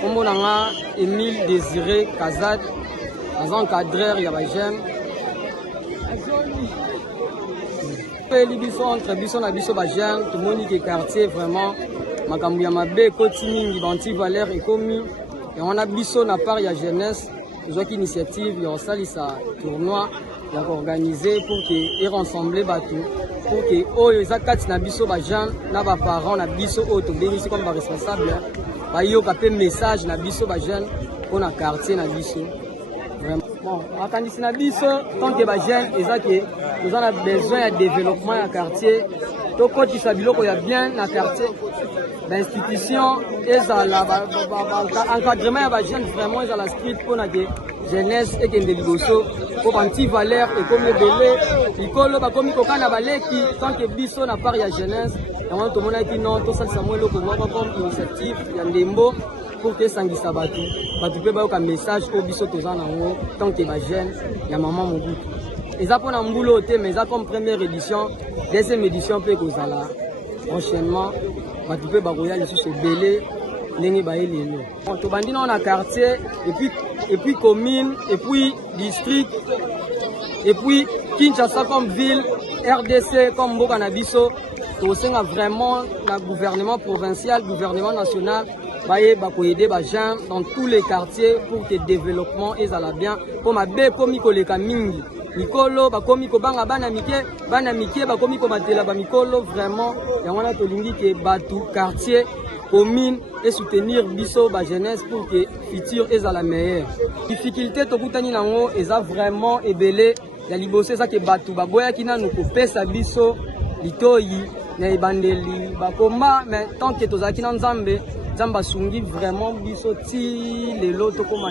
Comme on a Émile Désiré Kazad, dans un cadreur, il y a des jeunes. Entre Bisson et Bisson, tout le monde qui est quartier vraiment. Makambu Mabe, Kotining, Banti Valère et Komi. Et on a Bisson à part, il y a jeunesse. Ils ont une initiative, il y a un tournoi, il y a organisé pour qu'ils aient rassemblé tout. Pour que les akati na biso ba gens na ba parents na biso auto bénissent comme ba responsable ba yo kapé message na biso ba jeunes pour na quartier na biso vraiment bon akandisi na biso tant que ba jeunes ezaki nous en a besoin de développement à quartier to koti sa biloko ya bien na quartier l'institution ezala encadrement ya ba jeunes vraiment ezala strict pour na que jeunesse et que liboso pour Banti Valère et comme belé ikolo ba komi kokana baleki tant que biso na part ya jeunesse et on to mona ki non to salisa mo loko moko comme initiative ya ndembo pour que sangisa batu pe ba ka message ko biso to zana ngo tant que ba jeune ya maman Mobutu eza pona mbulo te mais ça comme première édition deuxième édition pe ko zala prochainement batu pe ba royal sur belé ndenge ba elelo to bandina na quartier et puis commune, et puis district, et puis Kinshasa comme ville, RDC comme Mboka Nabiso, tout ça vraiment le gouvernement provincial, le gouvernement national, va aider les gens dans tous les quartiers pour que le développement est bien. Comme à B, comme Nikoleka Mingi, Nikolo, comme Banga Banamike, comme Batela Bamikolo, vraiment, il y a un tolingi qui est battu quartier. Commune et soutenir biso ba jeunesse pour que futur est à la meilleure. Difficulté to kutani nango eza vraiment ebele ya liboso ça que batu baboya kina nuko pesa biso litoyi na ibandeli bakoma mais tant que tozaki na nzambe nzamba sungi vraiment biso ti lelo to koma